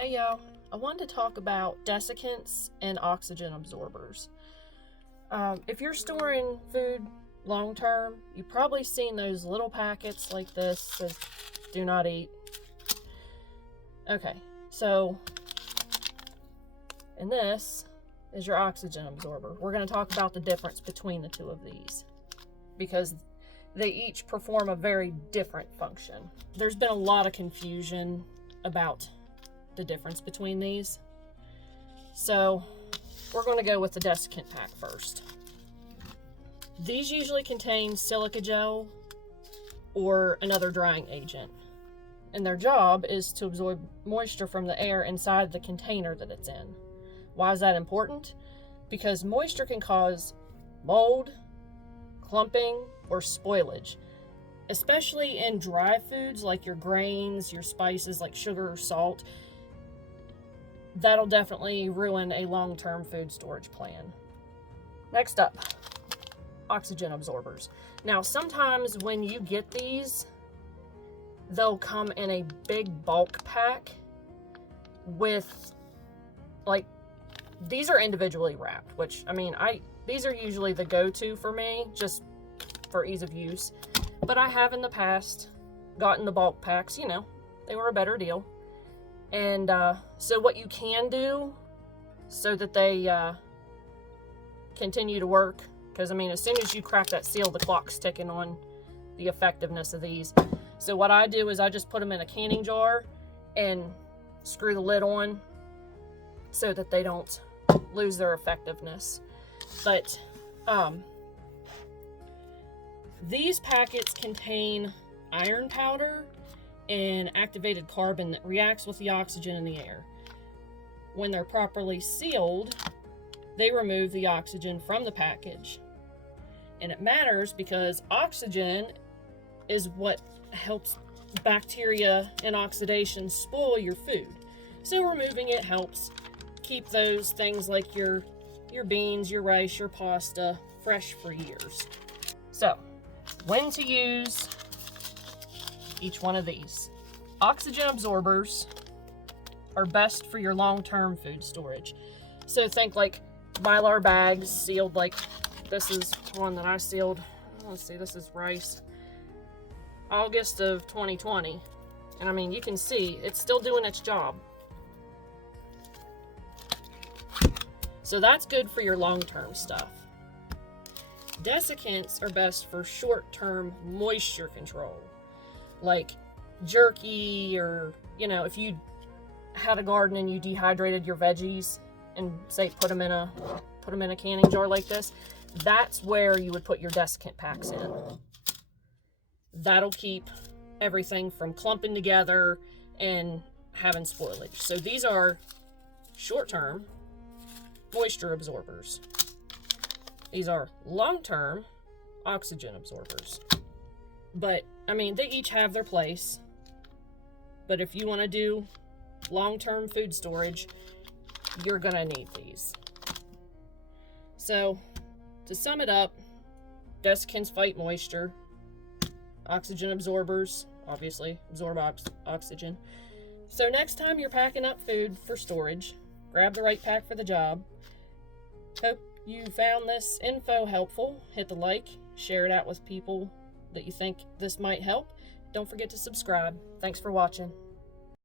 Hey y'all, I wanted to talk about desiccants and oxygen absorbers. If you're storing food long term, you've probably seen those little packets like this that says do not eat. Okay, so, and this is your oxygen absorber. We're going to talk about the difference between the two of these because they each perform a very different function. There's been a lot of confusion about the difference between these. So we're going to go with the desiccant pack first. These usually contain silica gel or another drying agent, and their job is to absorb moisture from the air inside the container that it's in. Why is that important? Because moisture can cause mold, clumping, or spoilage, especially in dry foods like your grains, your spices like sugar or salt. That'll definitely ruin a long-term food storage plan. Next up, oxygen absorbers. Now, sometimes when you get these, they'll come in a big bulk pack with, like, these are individually wrapped, which, I mean, these are usually the go-to for me, just for ease of use. But I have in the past gotten the bulk packs, you know, they were a better deal. And so what you can do so that they continue to work, because I mean, as soon as you crack that seal, the clock's ticking on the effectiveness of these. So what I do is I just put them in a canning jar and screw the lid on so that they don't lose their effectiveness. But these packets contain iron powder and activated carbon that reacts with the oxygen in the air. When they're properly sealed, they remove the oxygen from the package. And it matters because oxygen is what helps bacteria and oxidation spoil your food. So removing it helps keep those things like your beans, your rice, your pasta fresh for years. So, when to use each one of these. Oxygen absorbers are best for your long-term food storage. So think like Mylar bags sealed, like this is one that I sealed. Let's see, this is rice. August of 2020. And I mean, you can see it's still doing its job. So that's good for your long-term stuff. Desiccants are best for short-term moisture control, like jerky, or, you know, if you had a garden and you dehydrated your veggies and say put them in a canning jar like this, that's where you would put your desiccant packs in. That'll keep everything from clumping together and having spoilage. So these are short-term moisture absorbers. These are long-term oxygen absorbers. But, I mean, they each have their place. But if you want to do long-term food storage, you're going to need these. So, to sum it up, desiccants fight moisture. Oxygen absorbers, obviously, absorb oxygen. So next time you're packing up food for storage, grab the right pack for the job. Hope you found this info helpful. Hit the like, share it out with people that you think this might help. Don't forget to subscribe. Thanks for watching.